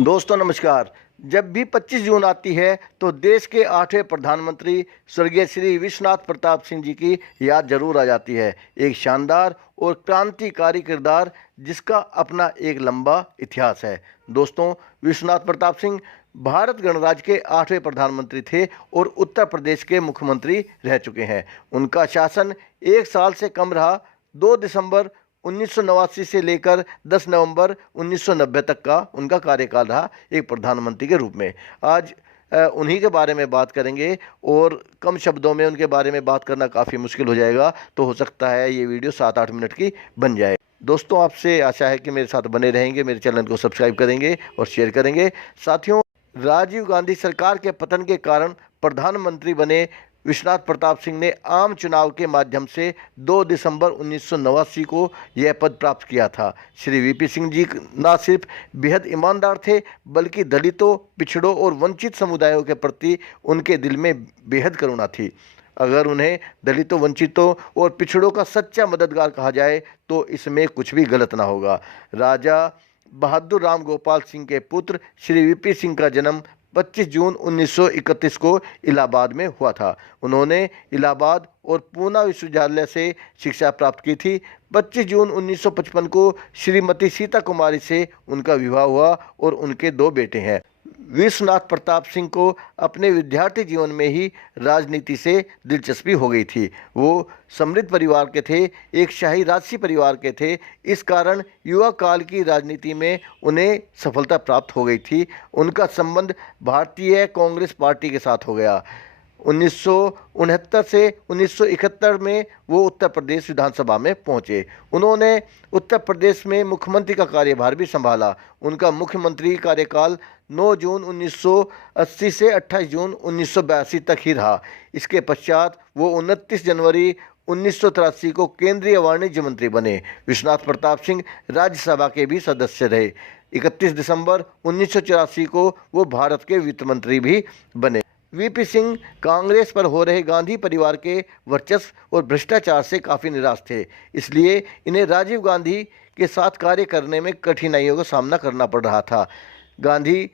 दोस्तों नमस्कार। जब भी 25 जून आती है तो देश के 8वें प्रधानमंत्री स्वर्गीय श्री विश्वनाथ प्रताप सिंह जी की याद जरूर आ जाती है। एक शानदार और क्रांतिकारी किरदार जिसका अपना एक लंबा इतिहास है। दोस्तों, विश्वनाथ प्रताप सिंह भारत गणराज्य के 8वें प्रधानमंत्री थे और उत्तर प्रदेश के मुख्यमंत्री रह चुके हैं। उनका शासन 1 साल से कम रहा। 2 दिसंबर 1989 से लेकर 10 नवंबर 1990 तक का उनका कार्यकाल रहा एक प्रधानमंत्री के रूप में। आज उन्हीं के बारे में बात करेंगे और कम शब्दों में उनके बारे में बात करना काफ़ी मुश्किल हो जाएगा, तो हो सकता है ये वीडियो 7-8 मिनट की बन जाए। दोस्तों, आपसे आशा है कि मेरे साथ बने रहेंगे, मेरे चैनल को सब्सक्राइब करेंगे और शेयर करेंगे। साथियों, राजीव गांधी सरकार के पतन के कारण प्रधानमंत्री बने विश्वनाथ प्रताप सिंह ने आम चुनाव के माध्यम से 2 दिसंबर 1989 को यह पद प्राप्त किया था। श्री वीपी सिंह जी न सिर्फ बेहद ईमानदार थे, बल्कि दलितों, पिछड़ों और वंचित समुदायों के प्रति उनके दिल में बेहद करुणा थी। अगर उन्हें दलितों, वंचितों और पिछड़ों का सच्चा मददगार कहा जाए तो इसमें कुछ भी गलत ना होगा। राजा बहादुर राम गोपाल सिंह के पुत्र श्री वीपी सिंह का जन्म 25 जून 1931 को इलाहाबाद में हुआ था। उन्होंने इलाहाबाद और पूना विश्वविद्यालय से शिक्षा प्राप्त की थी। 25 जून 1955 को श्रीमती सीता कुमारी से उनका विवाह हुआ और उनके 2 बेटे हैं। विश्वनाथ प्रताप सिंह को अपने विद्यार्थी जीवन में ही राजनीति से दिलचस्पी हो गई थी। वो समृद्ध परिवार के थे, एक शाही राजसी परिवार के थे। इस कारण युवा काल की राजनीति में उन्हें सफलता प्राप्त हो गई थी। उनका संबंध भारतीय कांग्रेस पार्टी के साथ हो गया। 1969 से 1971 में वो उत्तर प्रदेश विधानसभा में पहुंचे। उन्होंने उत्तर प्रदेश में मुख्यमंत्री का कार्यभार भी संभाला। उनका मुख्यमंत्री कार्यकाल 9 जून 1980 से 28 जून 1982 तक ही रहा। इसके पश्चात वो 29 जनवरी 1983 को केंद्रीय वाणिज्य मंत्री बने। विश्वनाथ प्रताप सिंह राज्यसभा के भी सदस्य रहे। 31 दिसंबर 1984 को वो भारत के वित्त मंत्री भी बने। वीपी सिंह कांग्रेस पर हो रहे गांधी परिवार के वर्चस्व और भ्रष्टाचार से काफ़ी निराश थे, इसलिए इन्हें राजीव गांधी के साथ कार्य करने में कठिनाइयों का सामना करना पड़ रहा था। गांधी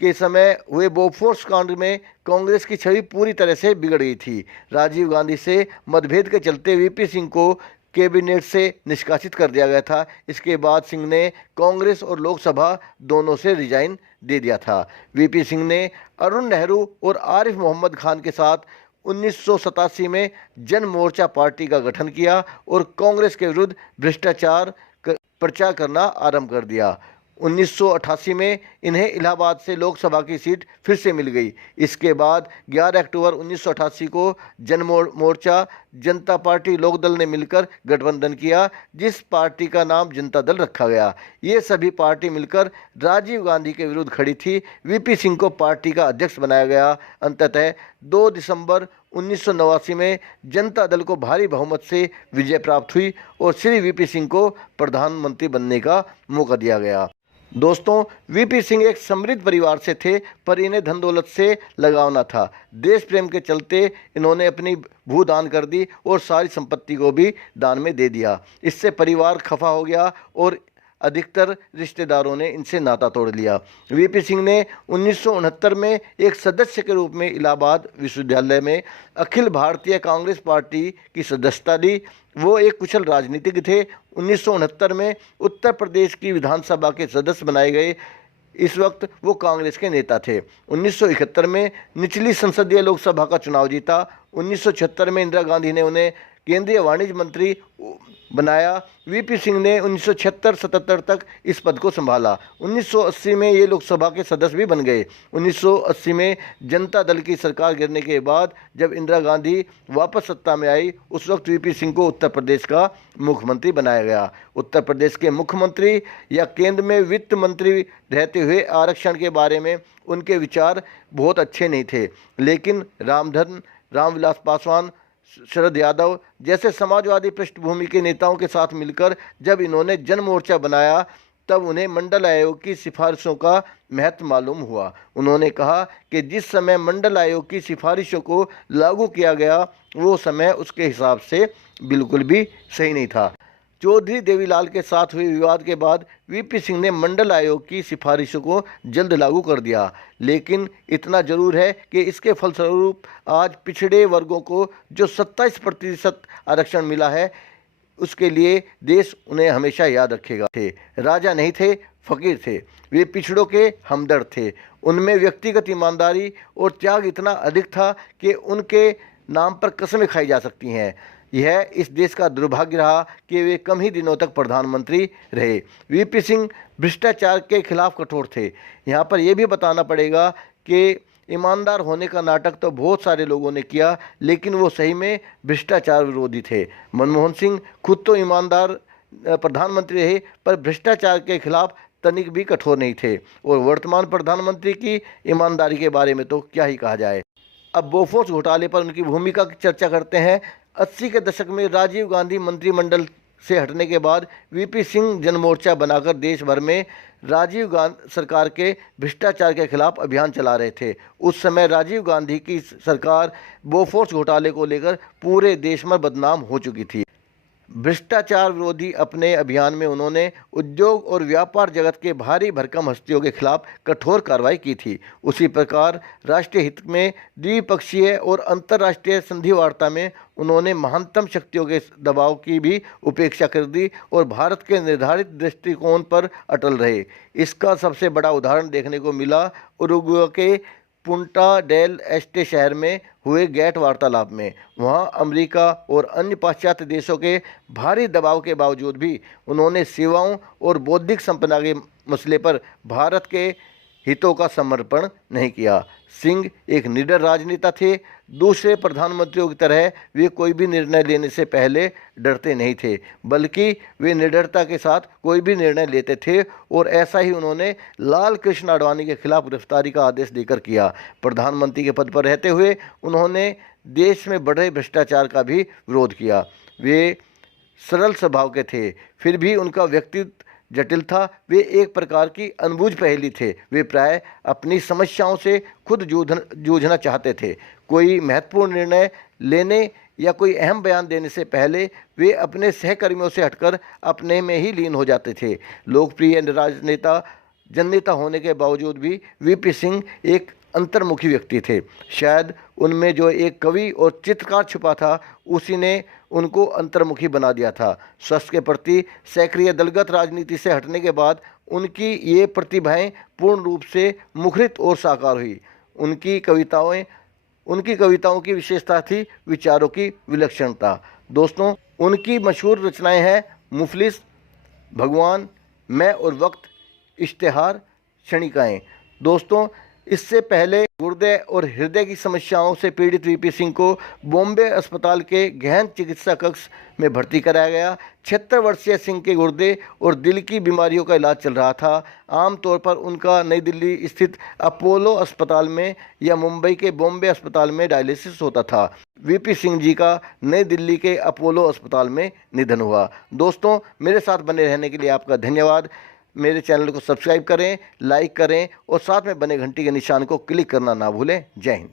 के समय हुए बोफोर्स कांड में कांग्रेस की छवि पूरी तरह से बिगड़ गई थी। राजीव गांधी से मतभेद के चलते वीपी सिंह को कैबिनेट से निष्कासित कर दिया गया था। इसके बाद सिंह ने कांग्रेस और लोकसभा दोनों से रिजाइन दे दिया था। वीपी सिंह ने अरुण नेहरू और आरिफ मोहम्मद खान के साथ 1987 में जन मोर्चा पार्टी का गठन किया और कांग्रेस के विरुद्ध भ्रष्टाचार प्रचार करना आरंभ कर दिया। 1988 में इन्हें इलाहाबाद से लोकसभा की सीट फिर से मिल गई। इसके बाद 11 अक्टूबर 1988 को जन मोर्चा जनता पार्टी लोकदल ने मिलकर गठबंधन किया, जिस पार्टी का नाम जनता दल रखा गया। ये सभी पार्टी मिलकर राजीव गांधी के विरुद्ध खड़ी थी। वीपी सिंह को पार्टी का अध्यक्ष बनाया गया। अंततः 2 दिसंबर 1989 में जनता दल को भारी बहुमत से विजय प्राप्त हुई और श्री वीपी सिंह को प्रधानमंत्री बनने का मौका दिया गया। दोस्तों, वीपी सिंह एक समृद्ध परिवार से थे, पर इन्हें धन दौलत से लगाव न था। देश प्रेम के चलते इन्होंने अपनी भू दान कर दी और सारी संपत्ति को भी दान में दे दिया। इससे परिवार खफा हो गया और अधिकतर रिश्तेदारों ने इनसे नाता तोड़ लिया। वीपी सिंह ने 1969 में एक सदस्य के रूप में इलाहाबाद विश्वविद्यालय में अखिल भारतीय कांग्रेस पार्टी की सदस्यता ली। वो एक कुशल राजनीतिज्ञ थे। 1969 में उत्तर प्रदेश की विधानसभा के सदस्य बनाए गए। इस वक्त वो कांग्रेस के नेता थे। 1971 में निचली संसदीय लोकसभा का चुनाव जीता। 1976 में इंदिरा गांधी ने उन्हें केंद्रीय वाणिज्य मंत्री बनाया। वीपी सिंह ने 1976-77 तक इस पद को संभाला। 1980 में ये लोकसभा के सदस्य भी बन गए। 1980 में जनता दल की सरकार गिरने के बाद जब इंदिरा गांधी वापस सत्ता में आई, उस वक्त वीपी सिंह को उत्तर प्रदेश का मुख्यमंत्री बनाया गया। उत्तर प्रदेश के मुख्यमंत्री या केंद्र में वित्त मंत्री रहते हुए आरक्षण के बारे में उनके विचार बहुत अच्छे नहीं थे, लेकिन रामविलास पासवान, शरद यादव जैसे समाजवादी पृष्ठभूमि के नेताओं के साथ मिलकर जब इन्होंने जन मोर्चा बनाया, तब उन्हें मंडल आयोग की सिफारिशों का महत्व मालूम हुआ। उन्होंने कहा कि जिस समय मंडल आयोग की सिफारिशों को लागू किया गया, वो समय उसके हिसाब से बिल्कुल भी सही नहीं था। चौधरी देवीलाल के साथ हुए विवाद के बाद वीपी सिंह ने मंडल आयोग की सिफारिशों को जल्द लागू कर दिया। लेकिन इतना जरूर है कि इसके फलस्वरूप आज पिछड़े वर्गों को जो 27% आरक्षण मिला है, उसके लिए देश उन्हें हमेशा याद रखेगा। थे राजा नहीं थे, फकीर थे। वे पिछड़ों के हमदर्द थे। उनमें व्यक्तिगत ईमानदारी और त्याग इतना अधिक था कि उनके नाम पर कस्में खाई जा सकती हैं। यह इस देश का दुर्भाग्य रहा कि वे कम ही दिनों तक प्रधानमंत्री रहे। वीपी सिंह भ्रष्टाचार के खिलाफ कठोर थे। यहाँ पर यह भी बताना पड़ेगा कि ईमानदार होने का नाटक तो बहुत सारे लोगों ने किया, लेकिन वो सही में भ्रष्टाचार विरोधी थे। मनमोहन सिंह खुद तो ईमानदार प्रधानमंत्री रहे, पर भ्रष्टाचार के खिलाफ तनिक भी कठोर नहीं थे। और वर्तमान प्रधानमंत्री की ईमानदारी के बारे में तो क्या ही कहा जाए। अब बोफोर्स घोटाले पर उनकी भूमिका की चर्चा करते हैं। 80 के दशक में राजीव गांधी मंत्रिमंडल से हटने के बाद वीपी सिंह जनमोर्चा बनाकर देश भर में राजीव गांधी सरकार के भ्रष्टाचार के खिलाफ अभियान चला रहे थे। उस समय राजीव गांधी की सरकार बोफोर्स घोटाले को लेकर पूरे देश में बदनाम हो चुकी थी। भ्रष्टाचार विरोधी अपने अभियान में उन्होंने उद्योग और व्यापार जगत के भारी भरकम हस्तियों के खिलाफ कठोर कार्रवाई की थी। उसी प्रकार राष्ट्रीय हित में द्विपक्षीय और अंतर्राष्ट्रीय संधि वार्ता में उन्होंने महानतम शक्तियों के दबाव की भी उपेक्षा कर दी और भारत के निर्धारित दृष्टिकोण पर अटल रहे। इसका सबसे बड़ा उदाहरण देखने को मिला उरुग्वे के पुंटा डेल एस्टे शहर में हुए गेट वार्तालाप में। वहां अमेरिका और अन्य पाश्चात्य देशों के भारी दबाव के बावजूद भी उन्होंने सेवाओं और बौद्धिक संपदा के मसले पर भारत के हितों का समर्पण नहीं किया। सिंह एक निडर राजनेता थे। दूसरे प्रधानमंत्रियों की तरह वे कोई भी निर्णय लेने से पहले डरते नहीं थे, बल्कि वे निडरता के साथ कोई भी निर्णय लेते थे। और ऐसा ही उन्होंने लाल कृष्ण आडवाणी के खिलाफ गिरफ्तारी का आदेश देकर किया। प्रधानमंत्री के पद पर रहते हुए उन्होंने देश में बढ़ रहे भ्रष्टाचार का भी विरोध किया। वे सरल स्वभाव के थे, फिर भी उनका व्यक्तित्व जटिल था। वे एक प्रकार की अनबूझ पहेली थे। वे प्राय अपनी समस्याओं से खुद जूझना चाहते थे। कोई महत्वपूर्ण निर्णय लेने या कोई अहम बयान देने से पहले वे अपने सहकर्मियों से हटकर अपने में ही लीन हो जाते थे। लोकप्रिय राजनेता जननेता होने के बावजूद भी वीपी सिंह एक अंतर्मुखी व्यक्ति थे। शायद उनमें जो एक कवि और चित्रकार छुपा था, उसी ने उनको अंतर्मुखी बना दिया था। स्वास्थ्य के प्रति सक्रिय दलगत राजनीति से हटने के बाद उनकी ये प्रतिभाएं पूर्ण रूप से मुखरित और साकार हुई। उनकी कविताओं की विशेषता थी विचारों की विलक्षणता। दोस्तों, उनकी मशहूर रचनाएं हैं मुफलिस, भगवान, मैं और वक्त, इश्तिहार, क्षणिकाएं। दोस्तों, इससे पहले गुर्दे और हृदय की समस्याओं से पीड़ित वीपी सिंह को बॉम्बे अस्पताल के गहन चिकित्सा कक्ष में भर्ती कराया गया। 76 वर्षीय सिंह के गुर्दे और दिल की बीमारियों का इलाज चल रहा था। आमतौर पर उनका नई दिल्ली स्थित अपोलो अस्पताल में या मुंबई के बॉम्बे अस्पताल में डायलिसिस होता था। वीपी सिंह जी का नई दिल्ली के अपोलो अस्पताल में निधन हुआ। दोस्तों, मेरे साथ बने रहने के लिए आपका धन्यवाद। मेरे चैनल को सब्सक्राइब करें, लाइक करें और साथ में बने घंटी के निशान को क्लिक करना ना भूलें। जय हिंद।